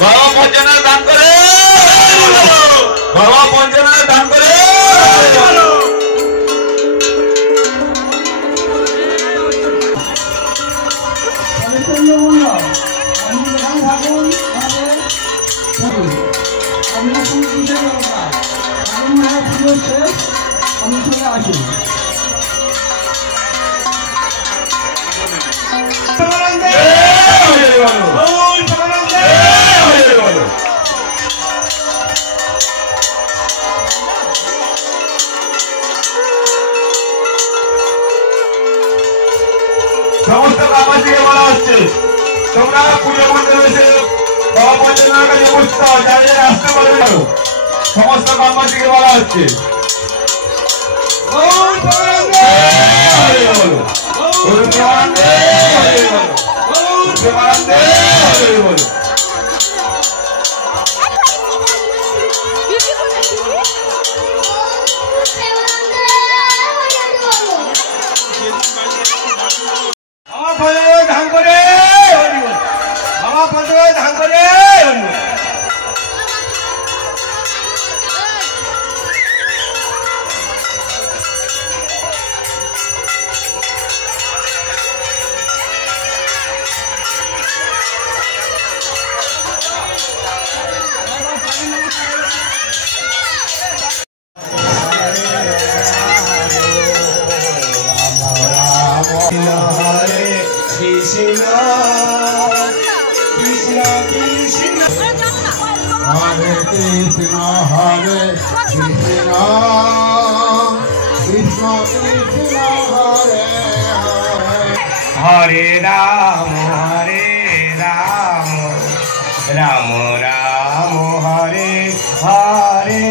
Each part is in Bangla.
বাবা পঞ্চানন দান করে, বাবা পঞ্চানন দান করে। আমি চলে আসি। সমস্ত কাপাসীকে বলা হচ্ছে তোমরা পুজো মন্দিরে এসে বাবা পঞ্চাননের কাছে উপস্থিত হও, দাঁড়িয়ে আসতে পারবে না। সমস্ত কাপাসীকে বলা হচ্ছে ধান করে বাবা পঞ্চানন ধান করে। Hare Krishna, Hare Krishna, Krishna Krishna, Hare Hare, Hare Rama, Hare Rama, Rama Rama, Hare Hare,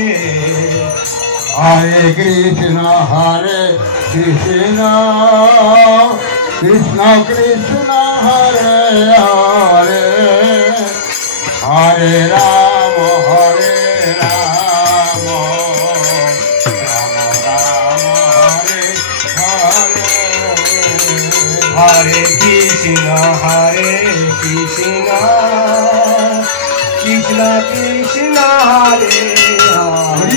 Hare Krishna, Hare Krishna, Krishna Krishna, Hare Hare, Hare Rama, Hare Rama, Rama Rama, Hare Hare, Hare Krishna, Hare Krishna, Krishna Krishna, Hare Hare,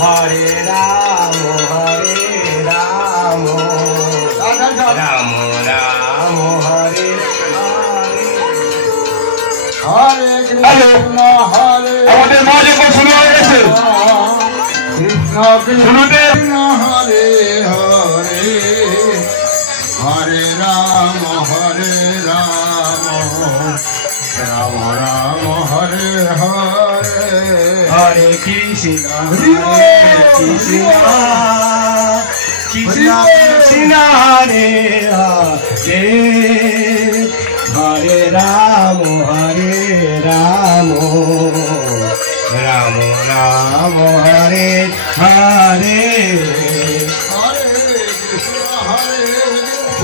Hare Rama, Hare Rama, Rama Rama, Hare Hare Krishna, Hare আমাদের মাঝে শুরু হয়ে গেছে। Krishna Krishna, Hare Hare, Hare Rama, Hare Rama, Rama Rama, Hare Hare, Hare Krishna, Hare Krishna, Krishna Krishna, Hare Hare, Hare Rama, Hare Rama, Rama Rama, Hare Hare. Hare Krishna, Hare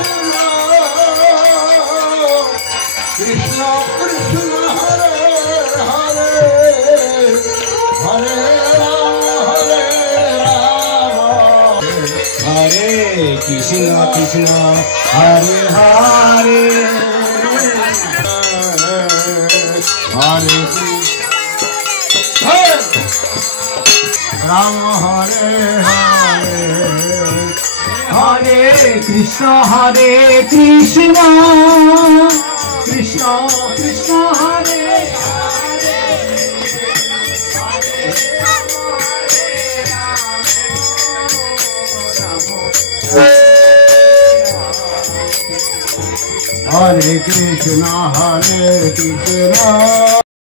Krishna, Krishna Krishna, Hare Hare, Hare Rama, Hare Krishna, Krishna, Hare Hare, Hare Rama, Hare Hare, Hare Krishna, Hare Krishna, Krishna Krishna, Hare Hare Krishna, Hare Krishna.